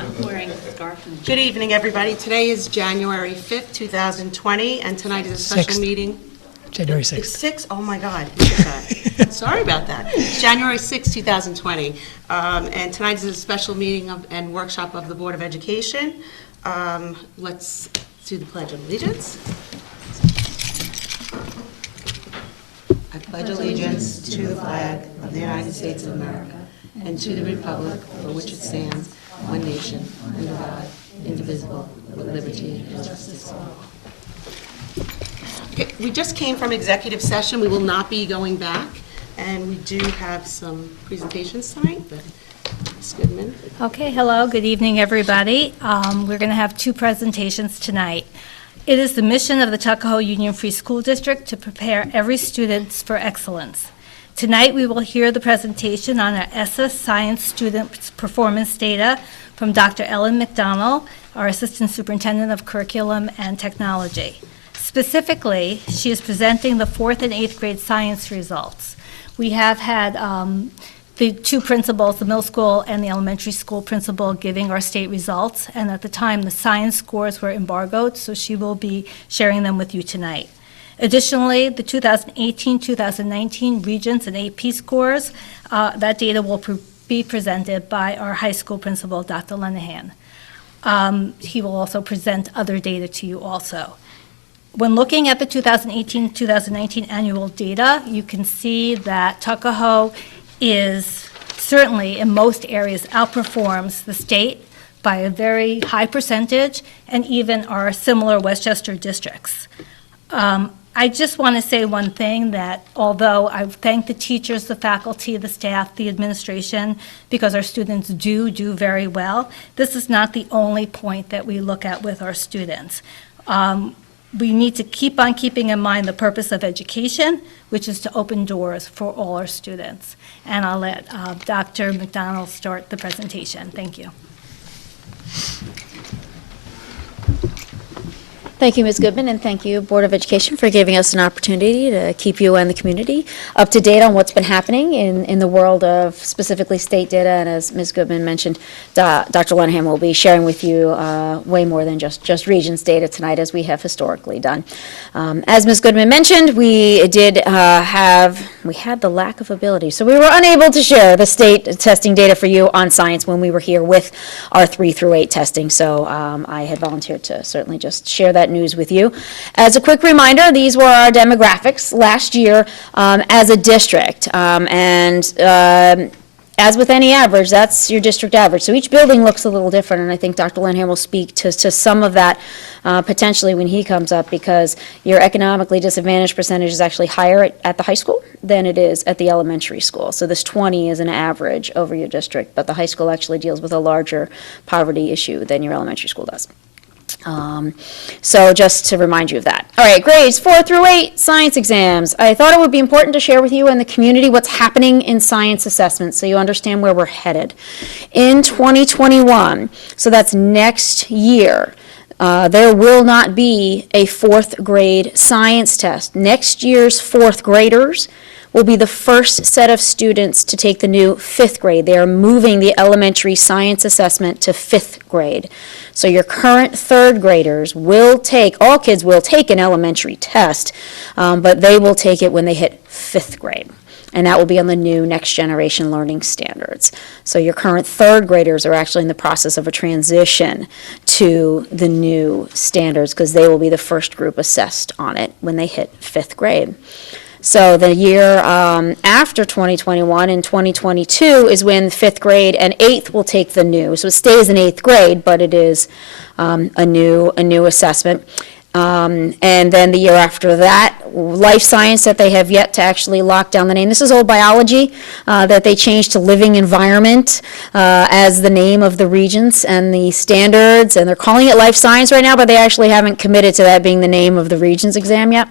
I'm wearing a scarf and Good evening, everybody. Today is January 5th, 2020, and tonight is a special Sixth. meeting. January It's 6th. 6th? Oh, my God. Look at that. Sorry about that. It's January 6th, 2020. And tonight is a special meeting and workshop of the Board of Education. Let's do the Pledge of Allegiance. I pledge allegiance to the flag of the United States of America and to the republic for which it stands, one nation, under God, indivisible, with liberty and justice for all. Okay, we just came from executive session. We will not be going back, and we do have some presentations tonight, but Ms. Goodman. Okay, hello, good evening, everybody. We're going to have two presentations tonight. It is the mission of the Tuckahoe Union Free School District to prepare every student for excellence. Tonight, we will hear the presentation on our ESSA Science Student Performance Data from Dr. Ellen McDonald, our Assistant Superintendent of Curriculum and Technology. Specifically, she is presenting the 4th and 8th grade science results. We have had the two principals, the middle school and the elementary school principal, giving our state results, and at the time, the science scores were embargoed, so she will be sharing them with you tonight. Additionally, the 2018-2019 Regents and AP scores, that data will be presented by our high school principal, Dr. Lenahan. He will also present other data to you also. When looking at the 2018-2019 annual data, you can see that Tuckahoe is certainly in most areas outperforms the state by a very high percentage and even our similar Westchester districts. I just want to say one thing, that although I thank the teachers, the faculty, the staff, the administration, because our students do very well, this is not the only point that we look at with our students. We need to keep on keeping in mind the purpose of education, which is to open doors for all our students. And I'll let Dr. McDonald start the presentation. Thank you. Thank you, Ms. Goodman, and thank you, Board of Education, for giving us an opportunity to keep you and the community up to date on what's been happening in the world of specifically state data. And as Ms. Goodman mentioned, Dr. Lenahan will be sharing with you way more than just Regents data tonight, as we have historically done. As Ms. Goodman mentioned, we had the lack of ability, so we were unable to share the state testing data for you on science when we were here with our 3 through 8 testing. So I had volunteered to certainly just share that news with you. As a quick reminder, these were our demographics last year as a district. As with any average, that's your district average. So each building looks a little different, and I think Dr. Lenahan will speak to some of that potentially when he comes up, because your economically disadvantaged percentage is actually higher at the high school than it is at the elementary school. So this 20 is an average over your district, but the high school actually deals with a larger poverty issue than your elementary school does. So just to remind you of that. All right, grades 4 through 8, science exams. I thought it would be important to share with you and the community what's happening in science assessments so you understand where we're headed. In 2021, so that's next year, there will not be a 4th grade science test. Next year's 4th graders will be the first set of students to take the new 5th grade. They are moving the elementary science assessment to 5th grade. So your current 3rd graders will take, all kids will take an elementary test, but they will take it when they hit 5th grade. And that will be on the new next generation learning standards. So your current 3rd graders are actually in the process of a transition to the new standards, because they will be the first group assessed on it when they hit 5th grade. So the year after 2021 and 2022 is when 5th grade and 8th will take the new. So it stays in 8th grade, but it is a new assessment. And then the year after that, life science, that they have yet to actually lock down the name. This is old biology that they changed to living environment as the name of the Regents and the standards, and they're calling it life science right now, but they actually haven't committed to that being the name of the Regents exam yet.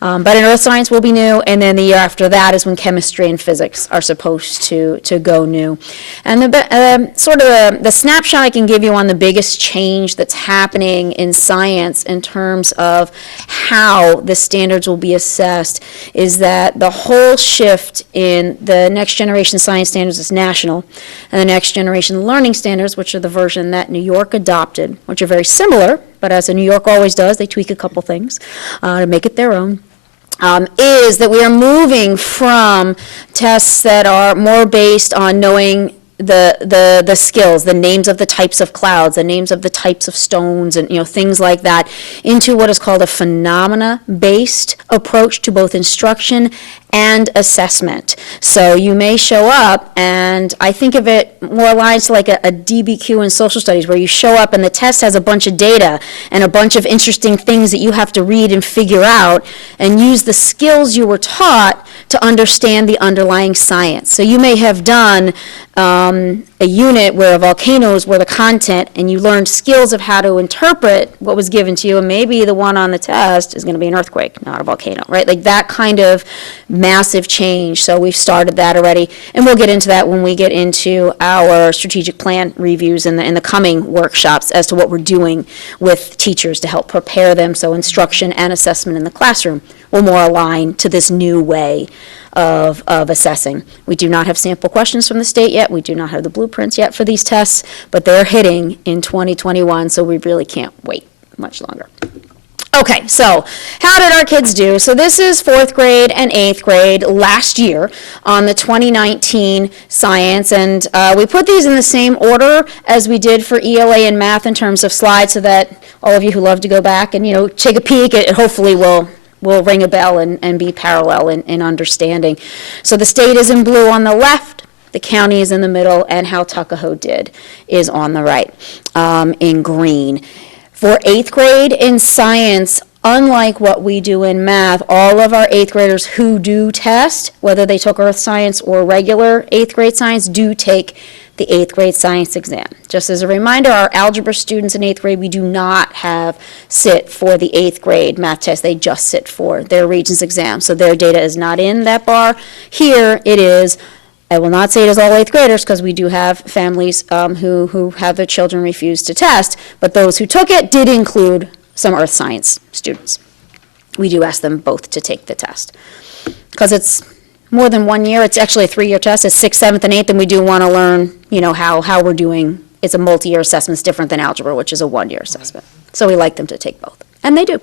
But in earth science will be new, and then the year after that is when chemistry and physics are supposed to go new. And the snapshot I can give you on the biggest change that's happening in science in terms of how the standards will be assessed is that the whole shift in the next generation science standards is national, and the next generation learning standards, which are the version that New York adopted, which are very similar, but as New York always does, they tweak a couple things to make it their own. Is that we are moving from tests that are more based on knowing the skills, the names of the types of clouds, the names of the types of stones, and things like that, into what is called a phenomena-based approach to both instruction and assessment. So you may show up, and I think of it more aligned to like a DBQ in social studies, where you show up and the test has a bunch of data and a bunch of interesting things that you have to read and figure out, and use the skills you were taught to understand the underlying science. So you may have done a unit where volcanoes were the content, and you learned skills of how to interpret what was given to you, and maybe the one on the test is going to be an earthquake, not a volcano, right? Like that kind of massive change. So we've started that already, and we'll get into that when we get into our strategic plan reviews in the coming workshops as to what we're doing with teachers to help prepare them so instruction and assessment in the classroom will more align to this new way of assessing. We do not have sample questions from the state yet. We do not have the blueprints yet for these tests, but they're hitting in 2021, so we really can't wait much longer. Okay, so how did our kids do? So this is 4th grade and 8th grade last year on the 2019 science, and we put these in the same order as we did for ELA and math in terms of slides, so that all of you who love to go back and take a peek, it hopefully will ring a bell and be parallel in understanding. So the state is in blue on the left, the county is in the middle, and how Tuckahoe did is on the right in green. For 8th grade in science, unlike what we do in math, all of our 8th graders who do test, whether they took earth science or regular 8th grade science, do take the 8th grade science exam. Just as a reminder, our algebra students in 8th grade, we do not have sit for the 8th grade math test. They just sit for their Regents exam. So their data is not in that bar. Here it is. I will not say it is all 8th graders, because we do have families who have their children refuse to test, but those who took it did include some earth science students. We do ask them both to take the test, because it's more than 1 year. It's actually a 3-year test. It's 6th, 7th, and 8th, and we do want to learn, how we're doing. It's a multi-year assessment. It's different than algebra, which is a 1-year assessment. So we like them to take both, and they do.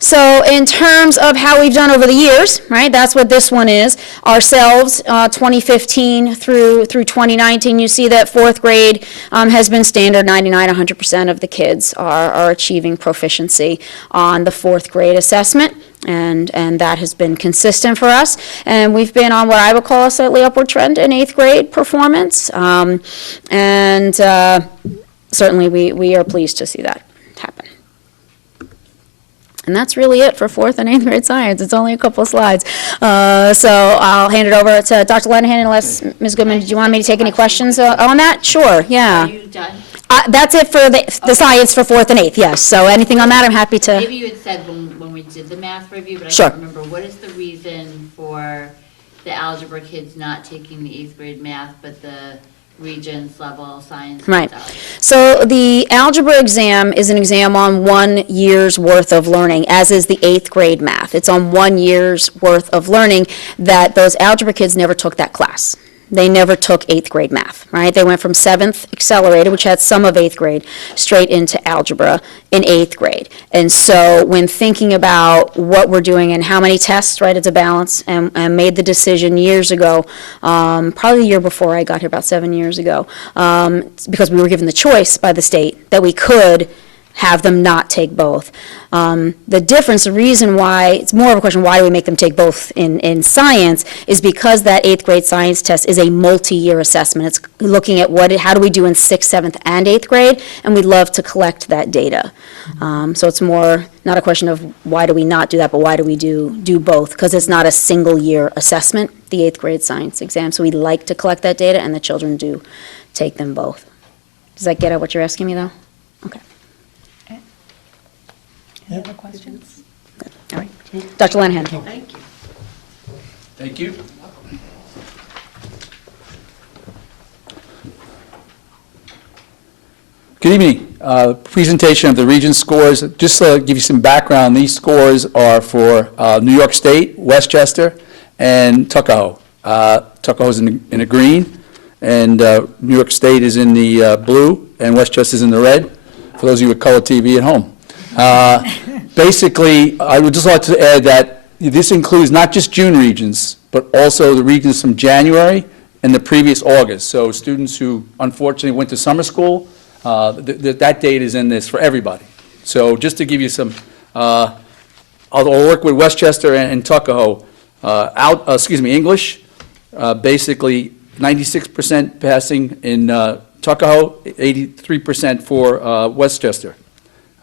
So in terms of how we've done over the years, right, that's what this one is. Ourselves, 2015 through 2019, you see that 4th grade has been standard. 100% of the kids are achieving proficiency on the 4th grade assessment. And that has been consistent for us. And we've been on what I would call a slightly upward trend in 8th grade performance. Certainly we are pleased to see that happen. And that's really it for 4th and 8th grade science. It's only a couple of slides. So I'll hand it over to Dr. Lenihan, unless, Ms. Goodman, did you want me to take any questions on that? Sure, yeah. Are you done? That's it for the science for 4th and 8th, yes. So anything on that, I'm happy to. Maybe you had said when we did the math review, but I Sure. don't remember. What is the reason for the algebra kids not taking the 8th grade math, but the Regents level science? Right. So the algebra exam is an exam on 1 year's worth of learning, as is the 8th grade math. It's on 1 year's worth of learning that those algebra kids never took that class. They never took 8th grade math, right? They went from 7th accelerated, which had some of 8th grade, straight into algebra in 8th grade. And so when thinking about what we're doing and how many tests, right, it's a balance, and made the decision years ago, probably the year before I got here, about 7 years ago, because we were given the choice by the state that we could have them not take both. The difference, the reason why, it's more of a question, why do we make them take both in science, is because that 8th grade science test is a multi-year assessment. It's looking at how do we do in 6th, 7th, and 8th grade, and we'd love to collect that data. So it's more, not a question of why do we not do that, but why do we do both, because it's not a single-year assessment, the 8th grade science exam, so we like to collect that data, and the children do take them both. Does that get at what you're asking me, though? Okay. Any other questions? All right. Dr. Lenihan. Thank you. Thank you. Good evening. Presentation of the Regents scores. Just to give you some background, these scores are for New York State, Westchester, and Tuckahoe. Tuckahoe's in the green, and New York State is in the blue, and Westchester's in the red, for those of you with color TV at home. Basically, I would just like to add that this includes not just June Regents, but also the Regents from January and the previous August. So students who unfortunately went to summer school, that date is in this for everybody. So just to give you some, I'll work with Westchester and Tuckahoe. English, basically 96% passing in Tuckahoe, 83% for Westchester.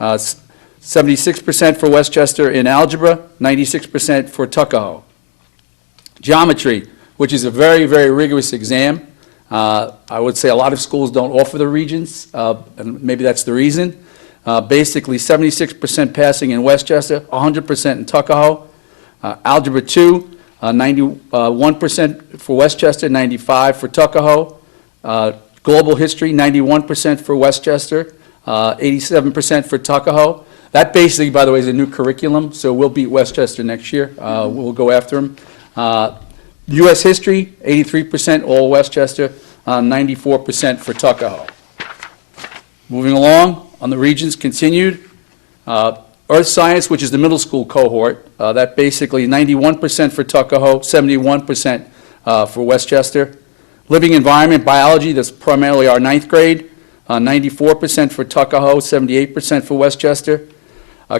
76% for Westchester in algebra, 96% for Tuckahoe. Geometry, which is a very, very rigorous exam. I would say a lot of schools don't offer the Regents, and maybe that's the reason. Basically, 76% passing in Westchester, 100% in Tuckahoe. Algebra 2, 91% for Westchester, 95% for Tuckahoe. Global history, 91% for Westchester, 87% for Tuckahoe. That basically, by the way, is a new curriculum, so we'll beat Westchester next year. We'll go after them. U.S. history, 83% all Westchester, 94% for Tuckahoe. Moving along, on the Regents continued. Earth science, which is the middle school cohort, that basically 91% for Tuckahoe, 71% for Westchester. Living environment, biology, that's primarily our 9th grade, 94% for Tuckahoe, 78% for Westchester.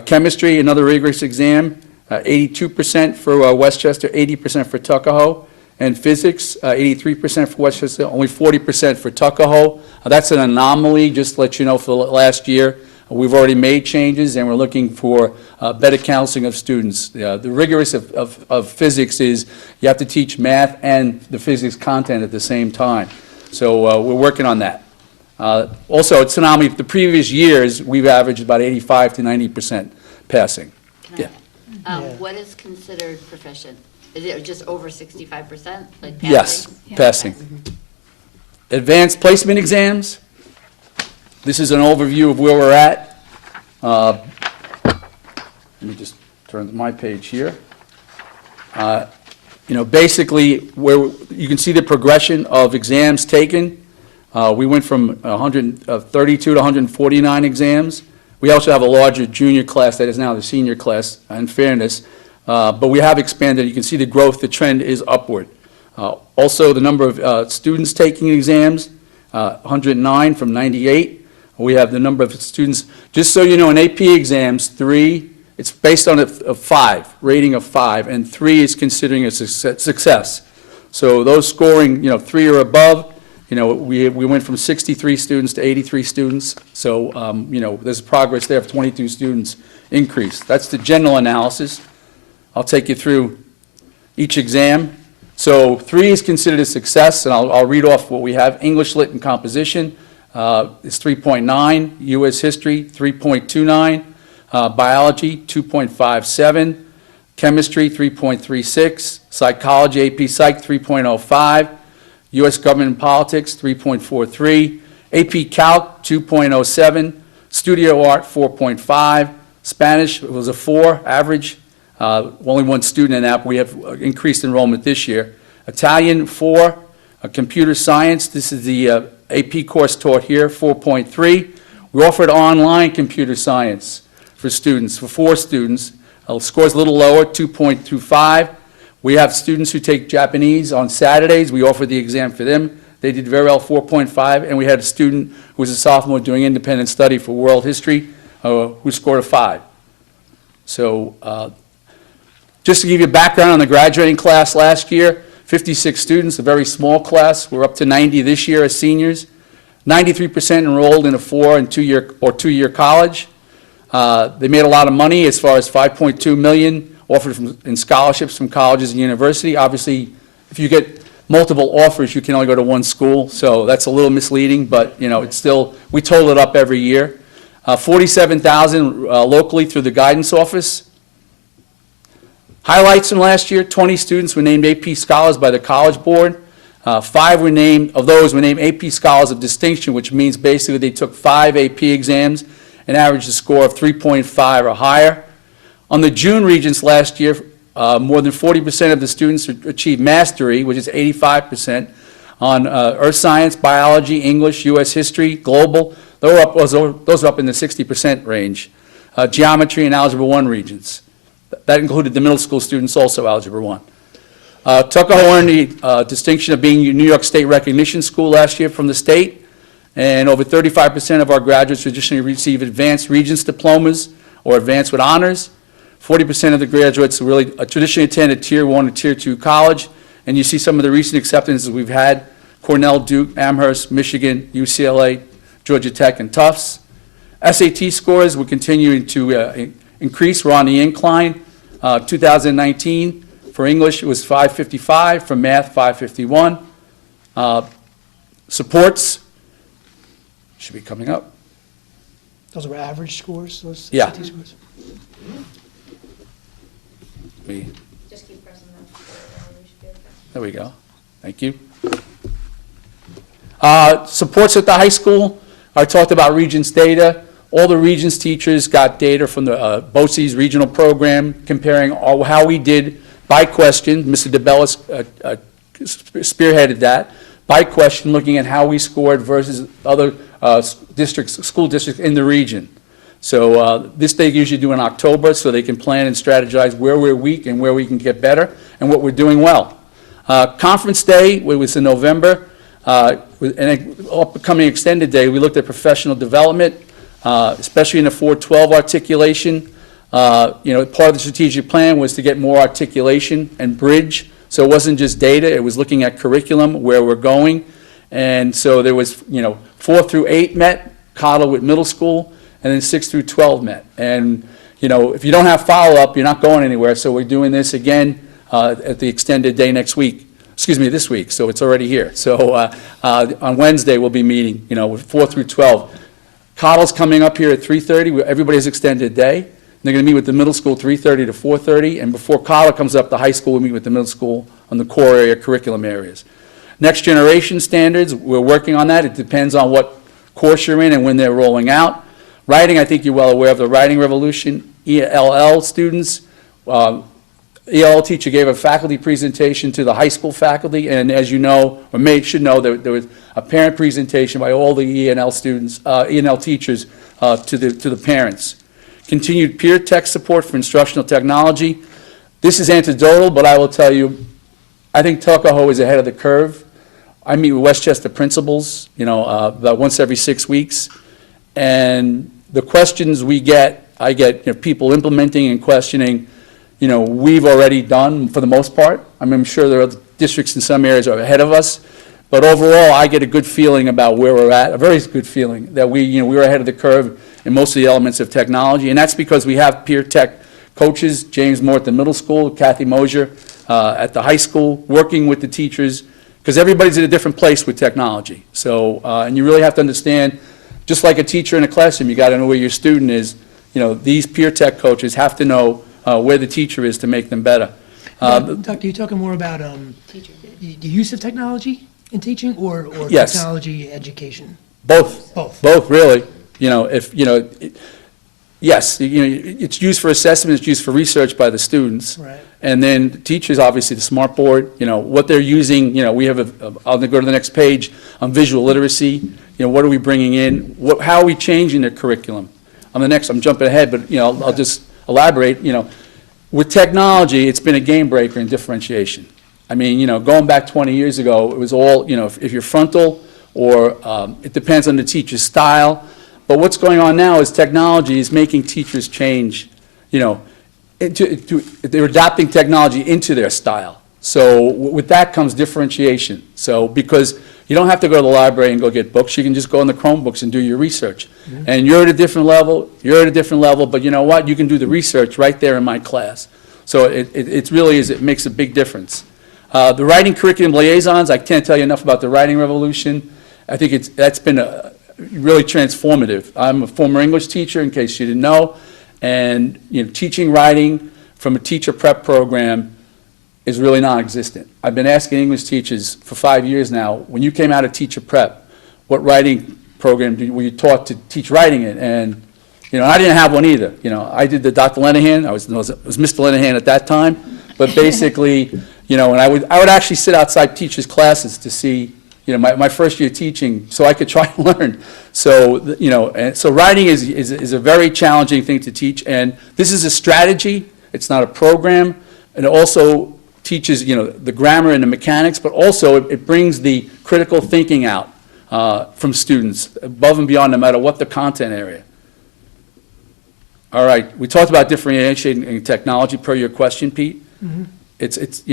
Chemistry, another rigorous exam, 82% for Westchester, 80% for Tuckahoe. And physics, 83% for Westchester, only 40% for Tuckahoe. That's an anomaly, just to let you know, for the last year. We've already made changes, and we're looking for better counseling of students. The rigorous of physics is you have to teach math and the physics content at the same time. So we're working on that. Also, it's an anomaly. The previous years, we've averaged about 85 to 90% passing. Can I- What is considered proficient? Is it just over 65%, like passing? Yes, passing. Advanced placement exams. This is an overview of where we're at. Let me just turn to my page here. Basically, where you can see the progression of exams taken. We went from 132 to 149 exams. We also have a larger junior class that is now the senior class, in fairness. But we have expanded. You can see the growth, the trend is upward. Also, the number of students taking exams, 109 from 98. We have the number of students, just so you know, in AP exams, 3, it's based on a 5, rating of 5, and 3 is considering a success. So those scoring, 3 or above, we went from 63 students to 83 students. So, there's progress there of 22 students increase. That's the general analysis. I'll take you through each exam. So 3 is considered a success, and I'll read off what we have. English, Lit, and Composition is 3.9. U.S. History, 3.29. Biology, 2.57. Chemistry, 3.36. Psychology, AP Psych, 3.05. U.S. Government and Politics, 3.43. AP Calc, 2.07. Studio Art, 4.5. Spanish was a 4 average. Only 1 student in that, but we have increased enrollment this year. Italian, 4. Computer science, this is the AP course taught here, 4.3. We offered online computer science for students, for 4 students. Scores a little lower, 2.25. We have students who take Japanese on Saturdays. We offered the exam for them. They did very well, 4.5. And we had a student who was a sophomore doing independent study for world history who scored a 5. So just to give you background on the graduating class last year, 56 students, a very small class. We're up to 90 this year as seniors. 93% enrolled in a 4- and 2-year college. They made a lot of money, as far as $5.2 million offered in scholarships from colleges and university. Obviously, if you get multiple offers, you can only go to 1 school, so that's a little misleading, but it's still, we total it up every year. 47,000 locally through the guidance office. Highlights from last year, 20 students were named AP Scholars by the College Board. 5 were named, of those were named AP Scholars of Distinction, which means basically they took 5 AP exams and averaged a score of 3.5 or higher. On the June Regents last year, more than 40% of the students achieved mastery, which is 85%, on earth science, biology, English, U.S. history, global. Those are up in the 60% range. Geometry and Algebra 1 Regents. That included the middle school students also, Algebra 1. Tuckahoe earned the distinction of being New York State Recognition School last year from the state, and over 35% of our graduates traditionally receive advanced Regents diplomas or advanced with honors. 40% of the graduates really traditionally attend a Tier 1 or Tier 2 college, and you see some of the recent acceptances we've had: Cornell, Duke, Amherst, Michigan, UCLA, Georgia Tech, and Tufts. SAT scores will continue to increase. We're on the incline. 2019, for English, it was 555. For math, 551. Supports should be coming up. Those were average scores, those Yeah. SAT scores? Just keep pressing There we go. Thank you. Supports at the high school. I talked about Regents data. All the Regents teachers got data from the BOCES regional program comparing how we did by question. Mr. DeBellis spearheaded that. By question, looking at how we scored versus other school districts in the region. So this they usually do in October, so they can plan and strategize where we're weak and where we can get better and what we're doing well. Conference day, which was in November, and an upcoming extended day, we looked at professional development, especially in the 412 articulation. Part of the strategic plan was to get more articulation and bridge. So it wasn't just data, it was looking at curriculum, where we're going. And so there was, 4 through 8 met, coddle with middle school, and then 6 through 12 met. And, if you don't have follow-up, you're not going anywhere. So we're doing this again at the extended day this week. So it's already here. So on Wednesday, we'll be meeting, with 4 through 12. Coddle's coming up here at 3:30. Everybody's extended day. They're going to meet with the middle school 3:30 to 4:30. And before Coddle comes up, the high school will meet with the middle school on the core area curriculum areas. Next generation standards, we're working on that. It depends on what course you're in and when they're rolling out. Writing, I think you're well aware of the writing revolution. ELL students, ELL teacher gave a faculty presentation to the high school faculty, and as you know, or should know, there was a parent presentation by all the ENL students, ENL teachers to the parents. Continued peer tech support for instructional technology. This is anecdotal, but I will tell you, I think Tuckahoe is ahead of the curve. I meet with Westchester principals, about once every 6 weeks, and the questions I get people implementing and questioning, we've already done for the most part. I'm sure there are other districts in some areas are ahead of us, but overall, I get a good feeling about where we're at, a very good feeling that we're ahead of the curve in most of the elements of technology, and that's because we have peer tech coaches, James Moore at the middle school, Kathy Mosier at the high school, working with the teachers, because everybody's at a different place with technology. So, and you really have to understand, just like a teacher in a classroom, you got to know where your student is. These peer tech coaches have to know where the teacher is to make them better. Doctor, you're talking more about the use of technology in teaching or Yes. technology education? Both. Both. Really. Yes, it's used for assessment, it's used for research by the students. Right. And then teachers, obviously, the smart board, what they're using, we have I'll go to the next page on visual literacy. What are we bringing in? How are we changing the curriculum? On the next, I'm jumping ahead, but, I'll just elaborate. With technology, it's been a game breaker in differentiation. I mean, going back 20 years ago, it was all, if you're frontal or it depends on the teacher's style. But what's going on now is technology is making teachers change, they're adapting technology into their style. So with that comes differentiation. So because you don't have to go to the library and go get books, you can just go on the Chromebooks and do your research. Mm-hmm. And you're at a different level, but you know what? You can do the research right there in my class. So it really is, it makes a big difference. The writing curriculum liaisons, I can't tell you enough about the writing revolution. I think that's been really transformative. I'm a former English teacher, in case you didn't know, and teaching writing from a teacher prep program is really non-existent. I've been asking English teachers for 5 years now, when you came out of teacher prep, what writing program were you taught to teach writing in? And, I didn't have one either. I did the Dr. Lenahan, it was Mr. Lenahan at that time, but basically, and I would actually sit outside teachers' classes to see, my first year teaching, so I could try and learn. So, and so writing is a very challenging thing to teach, and this is a strategy, it's not a program, and it also teaches, the grammar and the mechanics, but also it brings the critical thinking out from students, above and beyond, no matter what the content area. All right, we talked about differentiating in technology per your question, Pete. It's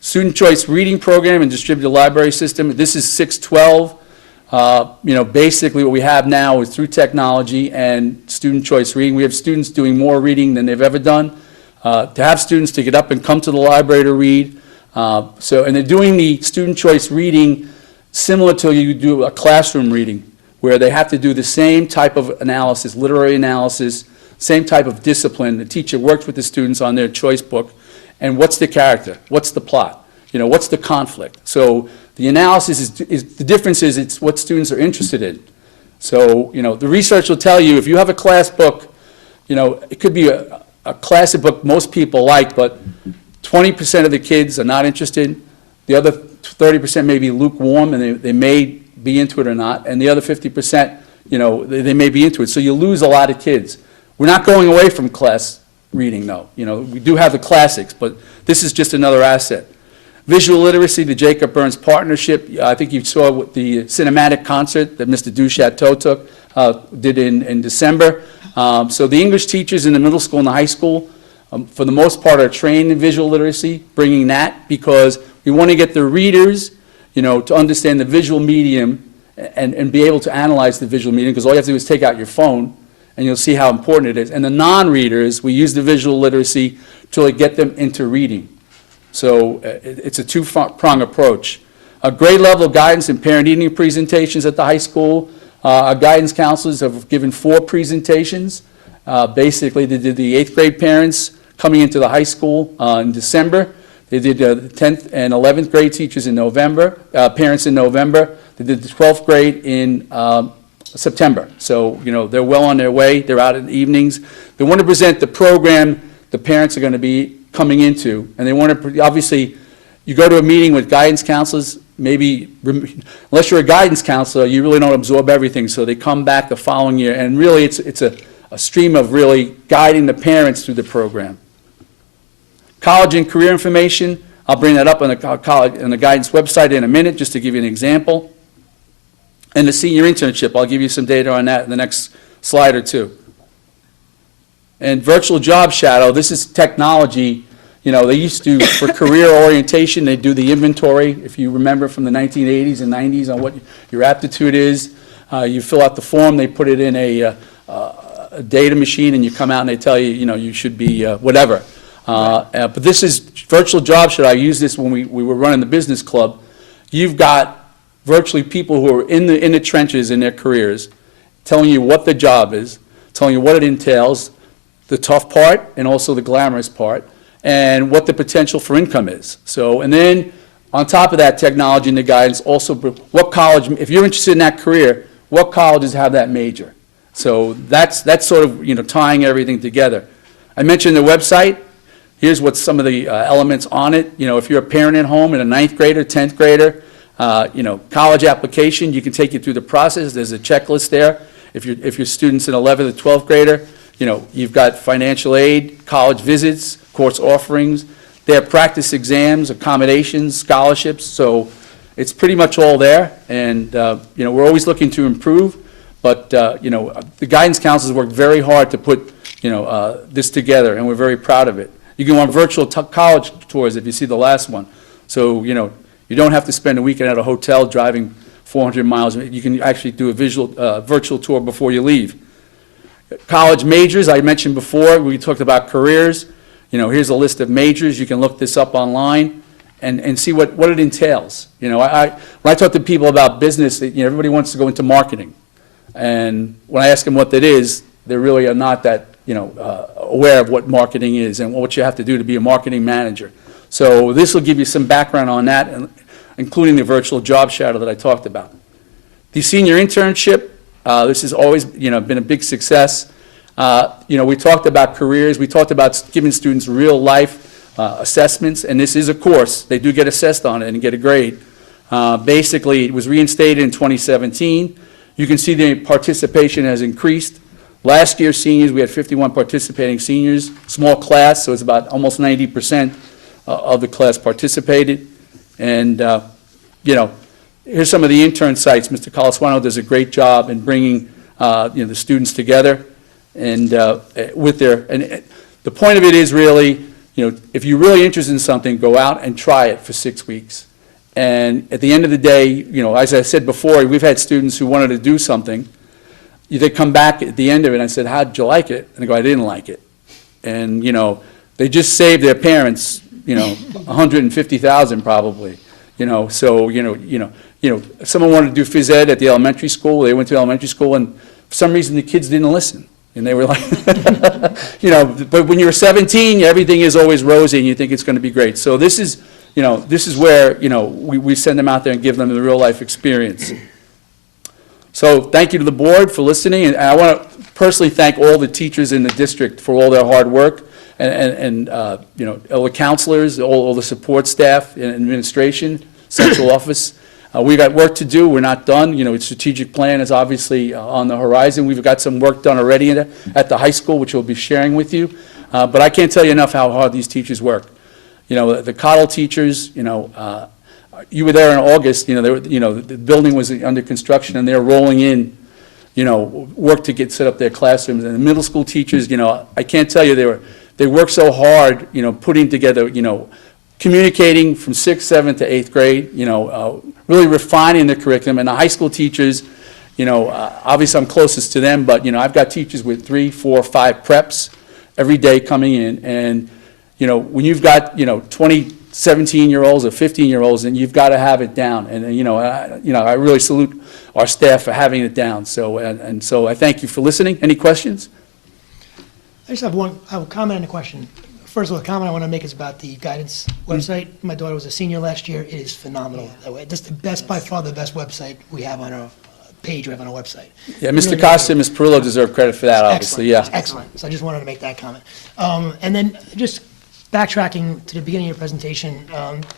student choice reading program and distributed library system. This is 612. Basically what we have now is through technology and student choice reading. We have students doing more reading than they've ever done. To have students to get up and come to the library to read. And they're doing the student choice reading similar to you do a classroom reading, where they have to do the same type of analysis, literary analysis, same type of discipline. The teacher works with the students on their choice book, and what's the character? What's the plot? What's the conflict? So the analysis the difference is it's what students are interested in. So, the research will tell you if you have a class book, it could be a classic book most people like, but 20% of the kids are not interested. The other 30% may be lukewarm, and they may be into it or not, and the other 50%, they may be into it. So you lose a lot of kids. We're not going away from class reading, though. We do have the classics, but this is just another asset. Visual literacy, the Jacob Burns Partnership. I think you saw what the cinematic concert that Mr. Duchateau did in December. So the English teachers in the middle school and the high school, for the most part, are trained in visual literacy, bringing that because we want to get the readers to understand the visual medium and be able to analyze the visual medium, because all you have to do is take out your phone and you'll see how important it is. And the non-readers, we use the visual literacy to get them into reading. So it's a two-prong approach. A grade level guidance and parent evening presentations at the high school. Our guidance counselors have given 4 presentations. Basically, they did the 8th grade parents coming into the high school in December. They did the 10th and 11th grade teachers in November, parents in November. They did the 12th grade in September. So, they're well on their way. They're out in the evenings. They want to present the program the parents are going to be coming into. And they want to, obviously, you go to a meeting with guidance counselors, maybe, unless you're a guidance counselor, you really don't absorb everything. So they come back the following year. And really, it's a stream of really guiding the parents through the program. College and career information, I'll bring that up on the guidance website in a minute, just to give you an example. And the senior internship, I'll give you some data on that in the next slide or two. And virtual job shadow, this is technology. They used to, for career orientation, they do the inventory, if you remember from the 1980s and 90s, on what your aptitude is. You fill out the form, they put it in a data machine, and you come out and they tell you, you should be whatever. But this is virtual job shadow. I used this when we were running the business club. You've got virtually people who are in the trenches in their careers, telling you what the job is, telling you what it entails, the tough part and also the glamorous part, and what the potential for income is. So, and then on top of that, technology and the guidance, also what college, if you're interested in that career, what colleges have that major? So that's sort of, tying everything together. I mentioned the website. Here's what some of the elements on it. If you're a parent at home and a 9th grader, 10th grader, college application, you can take you through the process. There's a checklist there. If your student's an 11th or 12th grader, you've got financial aid, college visits, course offerings. They have practice exams, accommodations, scholarships. So it's pretty much all there. And, we're always looking to improve. But, the guidance counselors worked very hard to put, this together, and we're very proud of it. You can go on virtual college tours if you see the last one. So, you don't have to spend a weekend at a hotel driving 400 miles. You can actually do a virtual tour before you leave. College majors, I mentioned before, we talked about careers. Here's a list of majors. You can look this up online and see what it entails. When I talk to people about business, everybody wants to go into marketing. And when I ask them what that is, they really are not that, aware of what marketing is and what you have to do to be a marketing manager. So this will give you some background on that, including the virtual job shadow that I talked about. The senior internship, this has always, been a big success. We talked about careers. We talked about giving students real-life assessments, and this is a course. They do get assessed on it and get a grade. Basically, it was reinstated in 2017. You can see the participation has increased. Last year, seniors, we had 51 participating seniors, small class, so it's about almost 90% of the class participated. And, here's some of the intern sites. Mr. Colaswano does a great job in bringing, the students together and with and the point of it is really, if you're really interested in something, go out and try it for 6 weeks. And at the end of the day, as I said before, we've had students who wanted to do something. They come back at the end of it, and I said, how did you like it? And they go, I didn't like it. And, they just saved their parents, $150,000 probably, so, if someone wanted to do phys ed at the elementary school, they went to elementary school, and for some reason the kids didn't listen. And they were like, but when you're 17, everything is always rosy, and you think it's going to be great. So this is where, we send them out there and give them the real-life experience. So thank you to the board for listening, and I want to personally thank all the teachers in the district for all their hard work, and all the counselors, all the support staff and administration, central office. We got work to do. We're not done. Strategic plan is obviously on the horizon. We've got some work done already at the high school, which we'll be sharing with you. But I can't tell you enough how hard these teachers work. The Cottle teachers, you were there in August, the building was under construction, and they're rolling in, work to get set up their classrooms. And the middle school teachers, I can't tell you, they work so hard, putting together, communicating from 6th, 7th to 8th grade, really refining the curriculum. And the high school teachers, obviously I'm closest to them, but, I've got teachers with 3, 4, 5 preps every day coming in. And, when you've got, 20, 17-year-olds or 15-year-olds, and you've got to have it down. And, I really salute our staff for having it down. So, and so I thank you for listening. Any questions? I just have a comment and a question. First of all, the comment I want to make is about the guidance website. My daughter was a senior last year. It is phenomenal. Just the best, by far the best website we have on our page, we have on our website. Yeah, Mr. Costa and Ms. Perillo deserve credit for that, obviously, yeah. Excellent. So I just wanted to make that comment. And then just backtracking to the beginning of your presentation,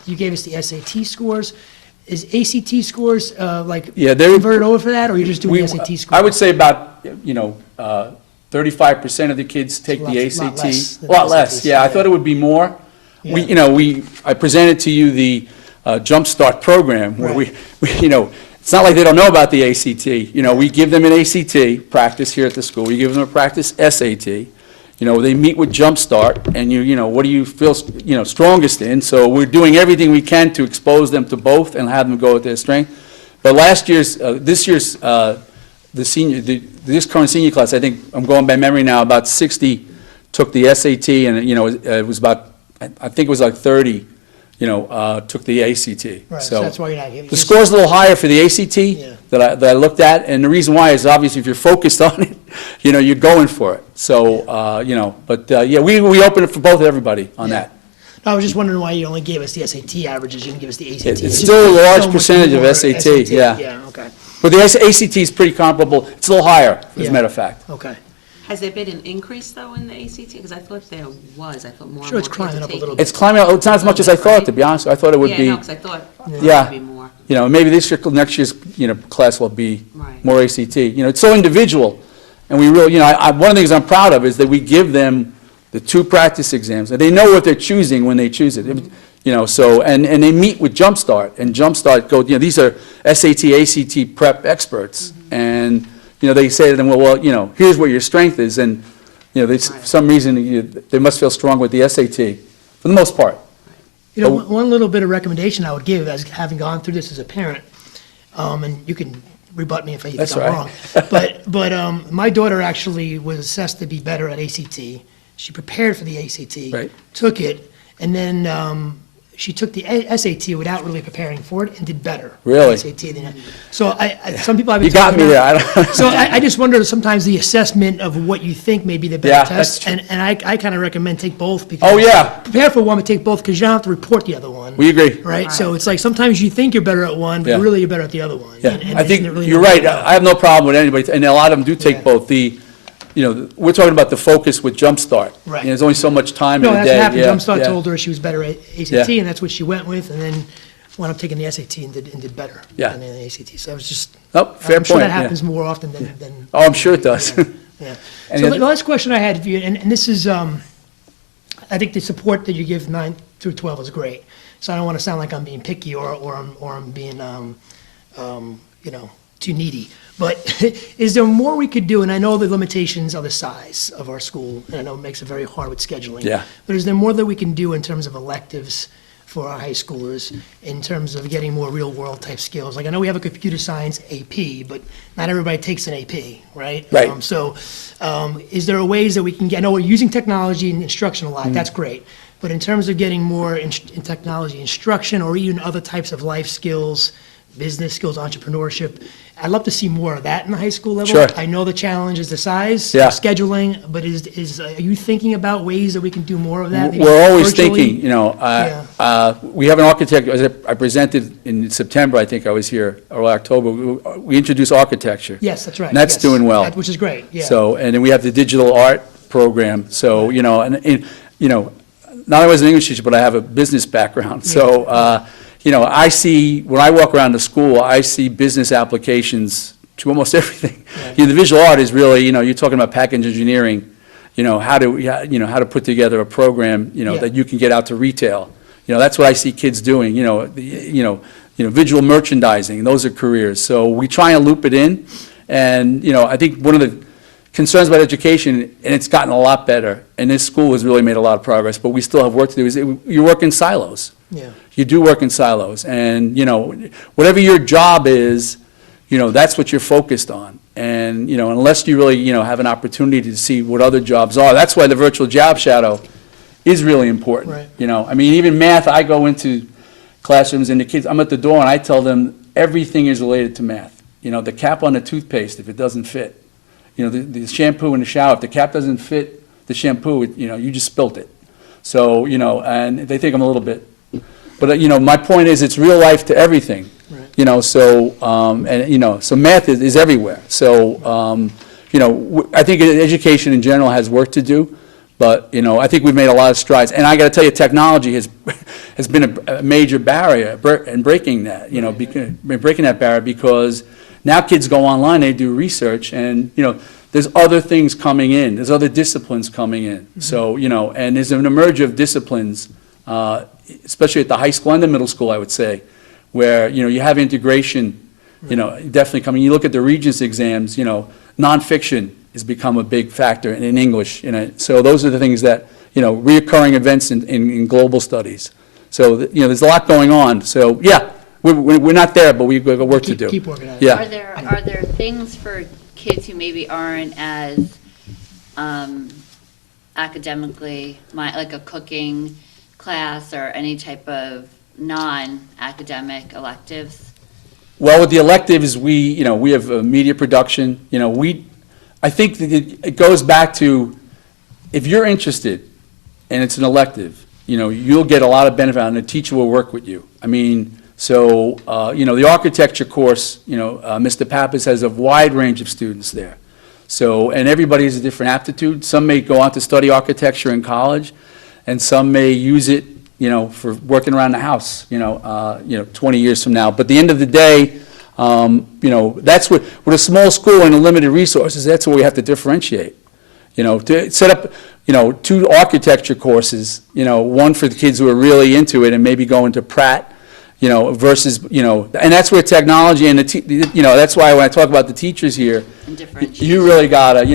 you gave us the SAT scores. Is ACT scores Yeah, they're- converted over for that, or you're just doing the SAT scores? I would say about, 35% of the kids take the Lot ACT. less than A lot less, SATs, yeah. I yeah. thought it would be more. Yeah. I presented to you the Jump Start program, where Right. it's not like they don't know about the ACT. We give them an ACT practice here at the school. We give them a practice SAT. They meet with Jump Start, and what do you feel, strongest in? So we're doing everything we can to expose them to both and have them go at their strength. But this year's, this current senior class, I think, I'm going by memory now, about 60 took the SAT, and, it was about, I think it was like 30, took the ACT. Right, so that's why you're not giving. The score's a little higher for the ACT Yeah. that I looked at, and the reason why is obviously if you're focused on it, you're going for it. So, yeah, we open it for both everybody on Yeah. that. No, I was just wondering why you only gave us the SAT averages, you didn't give us the ACT. It's just still a large so much percentage of more SAT, yeah. Yeah, okay, But the ACT is pretty comparable. It's a little higher, as Yeah. a matter of fact. okay. Has there been an increase, though, in the ACT? Because I thought there was. I thought more and more Sure, it's kids climbing are up a taking little it. bit. It's climbing, it's not as much as I thought, to be honest. I thought it would Yeah, be, no, because I thought there Yeah. would be more. maybe this year, next year's, class will be Right. more ACT. It's so individual. And we really, one of the things I'm proud of is that we give them the 2 practice exams, and they know what they're choosing when they choose it. So, and they meet with Jump Start, and Jump Start these are SAT, ACT prep experts. And, they say to them, well, here's where your strength is, and, for some reason, they must feel strong with the SAT, for the most part. One little bit of recommendation I would give, as having gone through this as a parent, and you can rebut me if I think That's I'm right. wrong. But my daughter actually was assessed to be better at ACT. She prepared for the ACT. Right. Took it, and then she took the SAT without really preparing for it and did better. Really? SAT than so some people have been You got talking me there. about- I don't. So I just wonder sometimes the assessment of what you think may be the Yeah, better that's test. true. And I kind of recommend take both because. Oh, yeah. Prepare for one, but take both because you don't have to report the other one. We agree. Right? So it's like sometimes you think you're better at one, but Yeah. really you're better at the other one. Yeah, And I isn't think it really you're no way right. to go? I have no problem with anybody, and a lot of them do take Yeah. both. We're talking about the focus with Jumpstart. Right. There's only so much time No, in a that's day. what happened. Yeah, Jumpstart yeah. told her she was better at ACT, Yeah. and that's what she went with, and then wound up taking the SAT and did better Yeah. than the ACT. So I was just, Nope, fair I'm sure point, that yeah. happens more often than. Oh, I'm sure it does. Yeah. Any So other- the last question I had for you, and this is, I think the support that you give 9 through 12 is great. So I don't want to sound like I'm being picky or I'm being, too needy. But is there more we could do? And I know the limitations are the size of our school, and I know it makes it very hard with scheduling. Yeah. But is there more that we can do in terms of electives for our high schoolers, in terms of getting more real-world type skills? Like, I know we have a computer science AP, but not everybody takes an AP, right? Right. Is there ways that we can get, I know we're using technology and instruction a lot, that's great. But in terms of getting more in technology instruction or even other types of life skills, business skills, entrepreneurship, I'd love to see more of that in the high school level. Sure. I know the challenge is the size, Yeah. scheduling, but are you thinking about ways that we can do more of that? maybe We're always virtually? thinking, we have an architect, as I presented in September, I think I was here, or October, we introduced architecture. Yes, that's right. And that's yes. doing well. Which is great, yeah. So, and then we have the digital art program, so, not only was an English teacher, but I have a business background, so, I see, when I walk around the school, I see business applications to almost everything. The visual art is really, you're talking about package engineering, how to put together a program, Yeah. that you can get out to retail. That's what I see kids doing, visual merchandising, those are careers. So we try and loop it in, and, I think one of the concerns about education, and it's gotten a lot better, and this school has really made a lot of progress, but we still have work to do, is you work in silos. Yeah. You do work in silos, and, whatever your job is, that's what you're focused on. And, unless you really, have an opportunity to see what other jobs are, that's why the virtual job shadow is really important. Right. Even math, I go into classrooms and the kids, I'm at the door and I tell them everything is related to math. The cap on the toothpaste, if it doesn't fit. The shampoo in the shower, if the cap doesn't fit the shampoo, you just spilt it. So, and they think I'm a little bit. But, my point is, it's real life to everything. Right. So math is everywhere. So, I think education in general has work to do, but, I think we've made a lot of strides. And I got to tell you, technology has been a major barrier in breaking that, breaking that barrier, because now kids go online, they do research, and, there's other things coming in, there's other disciplines coming in. So, and there's an emerge of disciplines, especially at the high school and the middle school, I would say, where, you have integration, definitely coming. You look at the Regents exams, nonfiction has become a big factor in English, So those are the things that, reoccurring events in global studies. So, there's a lot going on. So, yeah, we're not there, but we've got work to do. Keep working on it. Yeah. Are there things for kids who maybe aren't as academically, like a cooking class or any type of non-academic electives? Well, with the electives, we have media production, I think that it goes back to, if you're interested and it's an elective, you'll get a lot of benefit and the teacher will work with you. The architecture course, Mr. Pappas has a wide range of students there. So, and everybody has a different aptitude. Some may go on to study architecture in college, and some may use it, for working around the house, 20 years from now. But at the end of the day, that's what, with a small school and a limited resources, that's what we have to differentiate. To set up, 2 architecture courses, one for the kids who are really into it and maybe going to Pratt, versus, and that's where technology and that's why when I talk about the teachers here, And differentiate. you really gotta,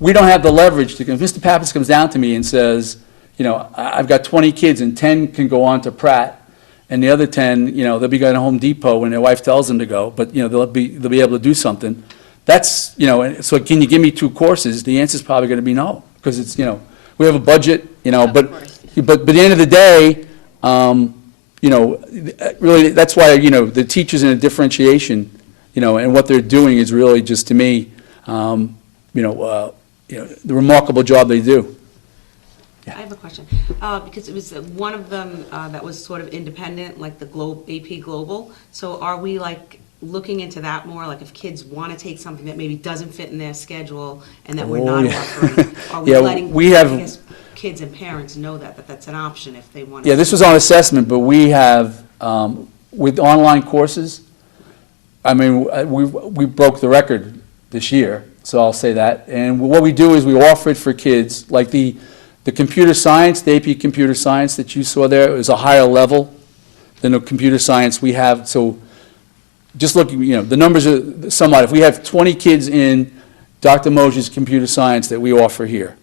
we don't have the leverage to, if Mr. Pappas comes down to me and says, I've got 20 kids and 10 can go on to Pratt, and the other 10, they'll be going to Home Depot when their wife tells them to go, but, they'll be able to do something. That's, so can you give me 2 courses? The answer's probably gonna be no, because it's, we have a budget, Of but course. at the end of the day, really, that's why, the teachers in a differentiation, and what they're doing is really just, to me, the remarkable job they do. I have a question, because it was one of them that was sort of independent, like the AP Global. So are we like looking into that more, like if kids want to take something that maybe doesn't fit in their schedule and that we're Oh, not yeah. offering? Are we Yeah, letting, we have- I guess, kids and parents know that that's an option if they want to? Yeah, this was on assessment, but we have, with online courses, I mean, we broke the record this year, so I'll say that. And what we do is we offer it for kids, like the computer science, the AP computer science that you saw there is a higher level than the computer science we have. So just looking, the numbers are somewhat. If we have 20 kids in Dr. Mosher's computer science that we offer here,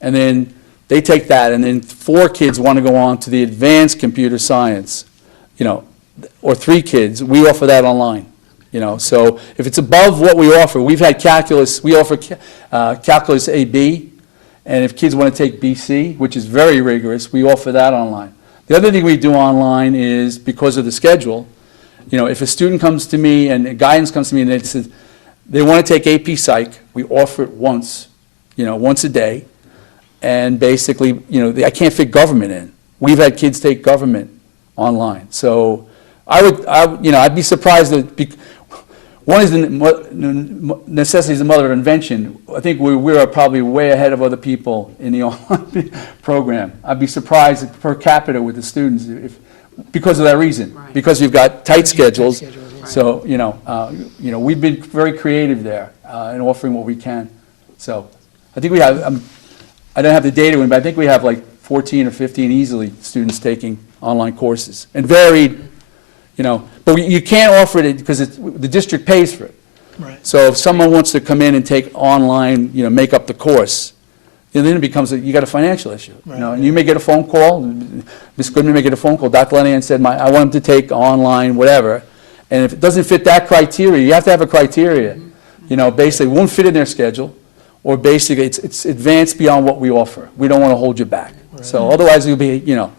and then they take that, and then 4 kids want to go on to the advanced computer science, or 3 kids, we offer that online. So if it's above what we offer, we've had calculus, we offer calculus AB, and if kids want to take BC, which is very rigorous, we offer that online. The other thing we do online is, because of the schedule, if a student comes to me and guidance comes to me and they says they want to take AP Psych, we offer it once a day, and basically, I can't fit government in. We've had kids take government online. So I'd be surprised that, one is the necessity is the mother of invention. I think we are probably way ahead of other people in the online program. I'd be surprised per capita with the students because of that reason. Right. Because you've got tight schedules. yeah. So, we've been very creative there in offering what we can. So I think we have, I don't have the data in, but I think we have like 14 or 15 easily students taking online courses, and varied, but you can't offer it because the district pays for it. Right. So if someone wants to come in and take online, make up the course, then it becomes, you got a financial issue. Right. And you may get a phone call, Ms. Goodman may get a phone call, Dr. Lenihan said, I want him to take online, whatever, and if it doesn't fit that criteria, you have to have a criteria. Basically, it won't fit in their schedule, or basically, it's advanced beyond what we offer. We don't want to hold you back. So otherwise, you'll be, Yeah.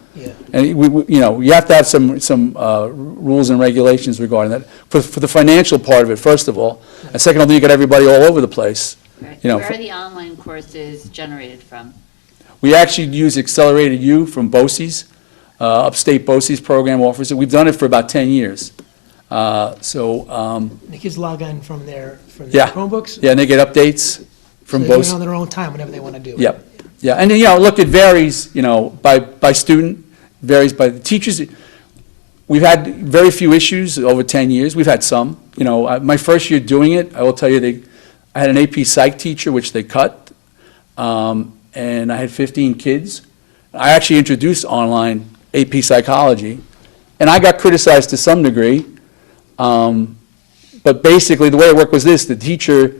and you have to have some rules and regulations regarding that, for the financial part of it, first of all. And second of all, you got everybody all over the place. Right. You know, Where are the online courses generated from? We actually use Accelerated U from BOCES, Upstate BOCES program offers it. We've done it for about 10 years. The kids log in from their Yeah. Chromebooks? Yeah, and they get updates from So they do it BOCES. on their own time, whenever they want to do it? Yep, yeah, and look, it varies, by student, varies by the teachers. We've had very few issues over 10 years. We've had some. My first year doing it, I will tell you, I had an AP Psych teacher, which they cut, and I had 15 kids. I actually introduced online AP Psychology, and I got criticized to some degree. But basically, the way it worked was this: the teacher,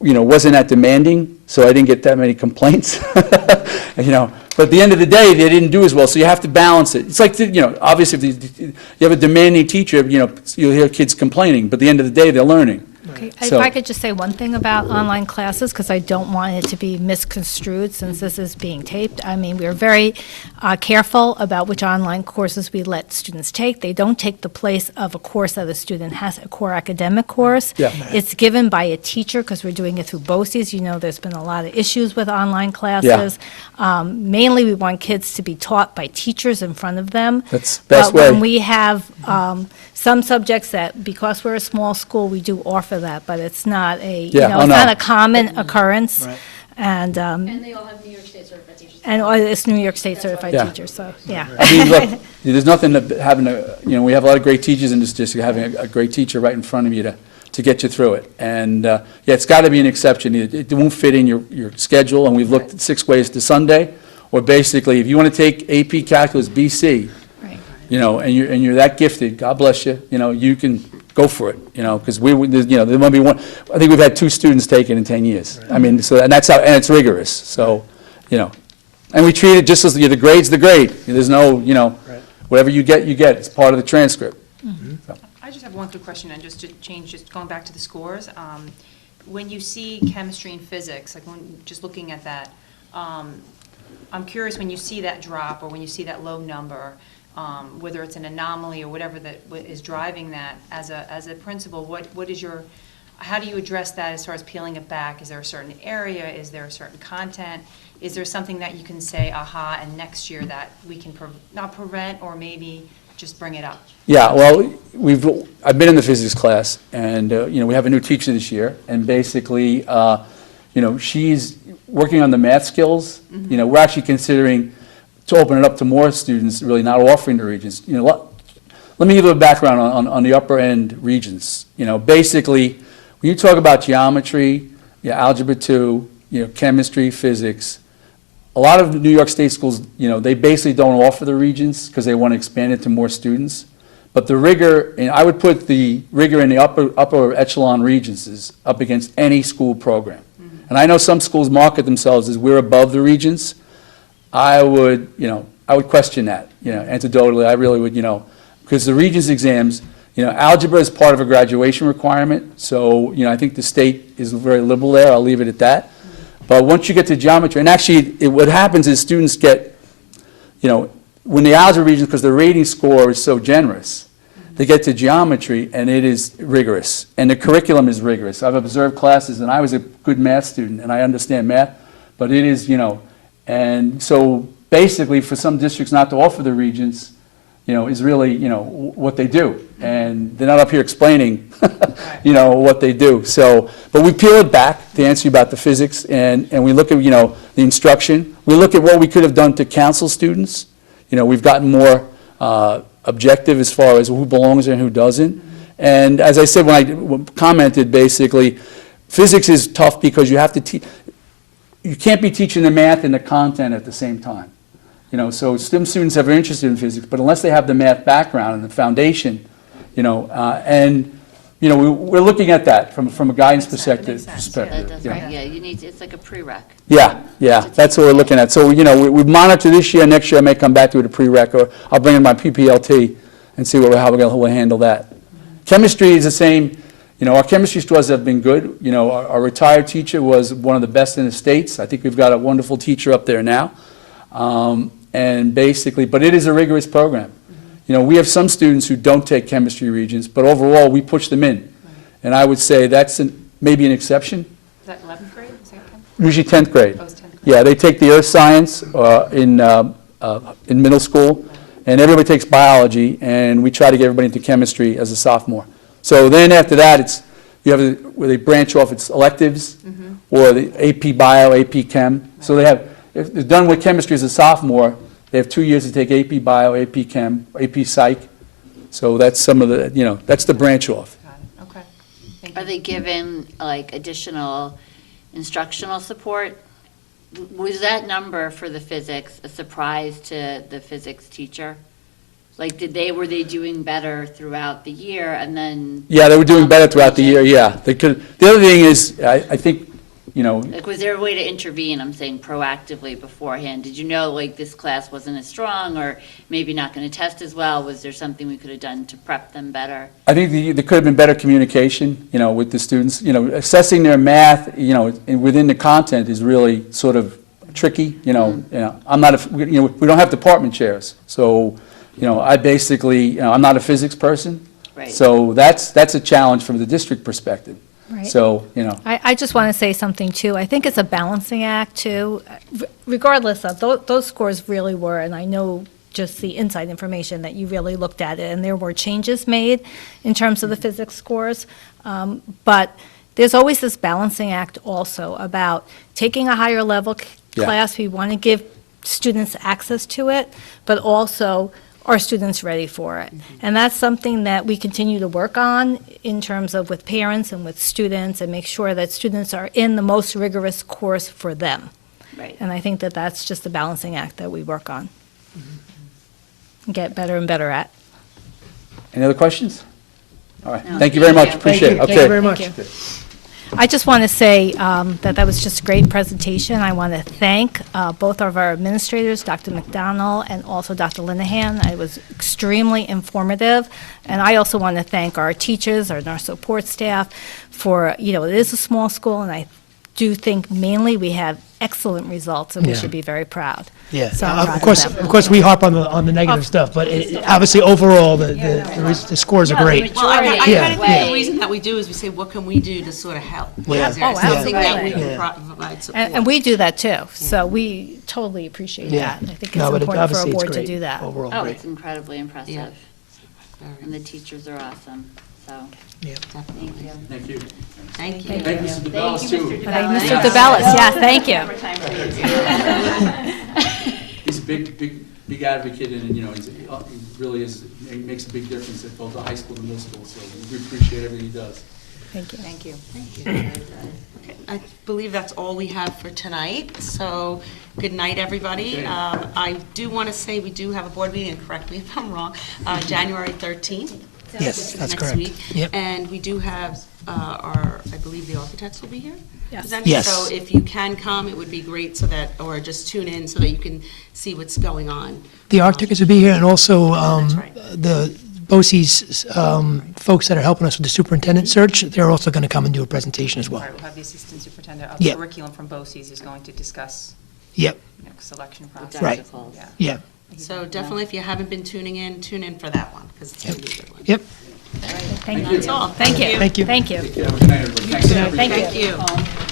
wasn't that demanding, so I didn't get that many complaints. But at the end of the day, they didn't do as well, so you have to balance it. It's like, obviously, if you have a demanding teacher, you'll hear kids complaining, but at the end of the day, they're learning. Okay, So- if I could just say one thing about online classes, because I don't want it to be misconstrued since this is being taped. I mean, we're very careful about which online courses we let students take. They don't take the place of a course that a student has, a core academic course. Yeah. It's given by a teacher, because we're doing it through BOCES. There's been a lot of issues with online classes. Mainly, we want kids to be taught by teachers in front of them. That's the best But when way. we have some subjects that, because we're a small school, we do offer that, but it's not Yeah, it's no. not a common occurrence. Right. And And they all have New York State certified teachers. it's New York State certified Yeah. teachers, so, yeah. I mean, look, there's nothing that having we have a lot of great teachers, and just having a great teacher right in front of you to get you through it. And, it's got to be an exception. It won't fit in your schedule, and we've looked at 6 ways to Sunday, or basically, if you want to take AP Calculus BC, Right. and you're that gifted, God bless you, you can go for it, because there might be one, I think we've had 2 students take it in 10 years. I mean, and that's how, and it's rigorous, so, and we treat it just as, the grade's the grade. There's no, Right. whatever you get, it's part of the transcript. So. I just have one quick question, and just to change, just going back to the scores. When you see chemistry and physics, like just looking at that, I'm curious, when you see that drop or when you see that low number, whether it's an anomaly or whatever that is driving that, as a principal, what is your, how do you address that as far as peeling it back? Is there a certain area? Is there a certain content? Is there something that you can say, aha, and next year that we can not prevent or maybe just bring it up? Yeah, well, I've been in the physics class, and, we have a new teacher this year, and basically, she's working on the math skills. We're actually considering to open it up to more students, really not offering the Regents. Let me give you a background on the upper end Regents. Basically, when you talk about geometry, algebra 2, chemistry, physics, a lot of New York State schools, they basically don't offer the Regents because they want to expand it to more students. But the rigor, and I would put the rigor in the upper echelon Regents up against any school program. And I know some schools market themselves as we're above the Regents. I would question that, anecdotally, I really would, because the Regents exams, algebra is part of a graduation requirement, so, I think the state is very liberal there, I'll leave it at that. But once you get to geometry, and actually, what happens is students get, when the algebra Regents, because the rating score is so generous, they get to geometry, and it is rigorous, and the curriculum is rigorous. I've observed classes, and I was a good math student, and I understand math, but it is, and so basically, for some districts not to offer the Regents, is really, what they do. And they're not up here explaining, what they do. So, but we peel it back to answer you about the physics, and we look at, the instruction. We look at what we could have done to counsel students. We've gotten more objective as far as who belongs there and who doesn't. And as I said when I commented, basically, physics is tough because you have to teach. You can't be teaching the math and the content at the same time. So STEM students are very interested in physics, but unless they have the math background and the foundation, we're looking at that from a guidance Makes sense. That makes perspective. That does, Yeah. yeah, you need, it's like a prereq. Yeah, that's what we're looking at. So, we monitor this year, next year I may come back to it a prereq, or I'll bring in my PPLT and see how we're going to handle that. Chemistry is the same. Our chemistry scores have been good. Our retired teacher was one of the best in the States. I think we've got a wonderful teacher up there now. And basically, but it is a rigorous program. We have some students who don't take chemistry Regents, but overall, we push them in. And I would say that's maybe an exception. Is that 11th grade? Is that 10th? Usually 10th grade. Oh, it's 10th grade. Yeah, they take the earth science in middle school, and everybody takes biology, and we try to get everybody into chemistry as a sophomore. So then after that, where they branch off, it's electives, or the AP Bio, AP Chem. So they have, if they're done with chemistry as a sophomore, they have 2 years to take AP Bio, AP Chem, AP Psych. So that's some of the, that's the branch off. Got it, okay. Thank you. Are they given like additional instructional support? Was that number for the physics a surprise to the physics teacher? Like, were they doing better throughout the year, and then? Yeah, they were doing better throughout the year, yeah. They could. The other thing is, I think, Like, was there a way to intervene, I'm saying proactively beforehand? Did you know, like, this class wasn't as strong, or maybe not going to test as well? Was there something we could have done to prep them better? I think there could have been better communication, with the students. Assessing their math, within the content is really sort of tricky. I'm not we don't have department chairs, so I basically, I'm not a physics person. Right. So that's a challenge from the district perspective. Right. So, I just want to say something, too. I think it's a balancing act, too. Regardless of, those scores really were, and I know just the inside information that you really looked at it, and there were changes made in terms of the physics scores. But there's always this balancing act also about taking a higher level Yeah. class. We want to give students access to it, but also are students ready for it? And that's something that we continue to work on in terms of with parents and with students, and make sure that students are in the most rigorous course for them. Right. And I think that that's just a balancing act that we work on. And get better and better at. any other questions? All right, No, thank you very much, thank you. appreciate it. Thank you Okay. very much. Thank you. I just want to say that was just a great presentation. I want to thank both of our administrators, Dr. McDonald and also Dr. Linehan. It was extremely informative. And I also want to thank our teachers, our support staff for, it is a small school, and I do think mainly we have excellent results, and we Yeah. should be very proud. Yeah, So I'm proud of them. course, we harp on the negative stuff, but obviously overall, the scores are Yeah, the great. Well, I majority Yeah, kind of yeah. think the reason that we do is we say, what can we do to sort of help? Yeah. Is there Oh, something that we absolutely. can provide support? And we do that too, so we totally appreciate Yeah. that. I think No, it's but important for obviously a it's board to great. do that. Overall, Oh, great. it's incredibly impressive. Very. And the teachers are awesome, so, Yeah. thank you. Thank you. Thank you. Thank you, Mr. DeBellis, too. Thank Mr. DeBellis, yes, thank you. He's a big advocate, and, you know, he really is, he makes a big difference at both the high school and middle school, so we appreciate everything he does. Thank you. Thank you. Okay, I believe that's all we have for tonight, so good night, everybody. Okay. I do want to say we do have a board meeting, and correct me if I'm wrong, January 13th. Yes, that's Next correct. week. Yep. And we do have I believe the architects will be here. Yes. presenting. Yes. So if you can come, it would be great so that, or just tune in so that you can see what's going on. The architects will be here, and also that's right. the BOCES folks that are helping us with the superintendent search, they're also going to come and do a presentation as All well. right, we'll have the assistant superintendent of Yeah. curriculum from BOCES is going to discuss, Yep, selection process. Right. Yeah. yeah, So definitely, if you haven't been tuning in, tune in for that one, because it's going to be a good one. yep, Thank you. That's all. Thank you. Thank you. Thank you. Take care. Have a good night, everybody. Thanks. Thank you. Thank you.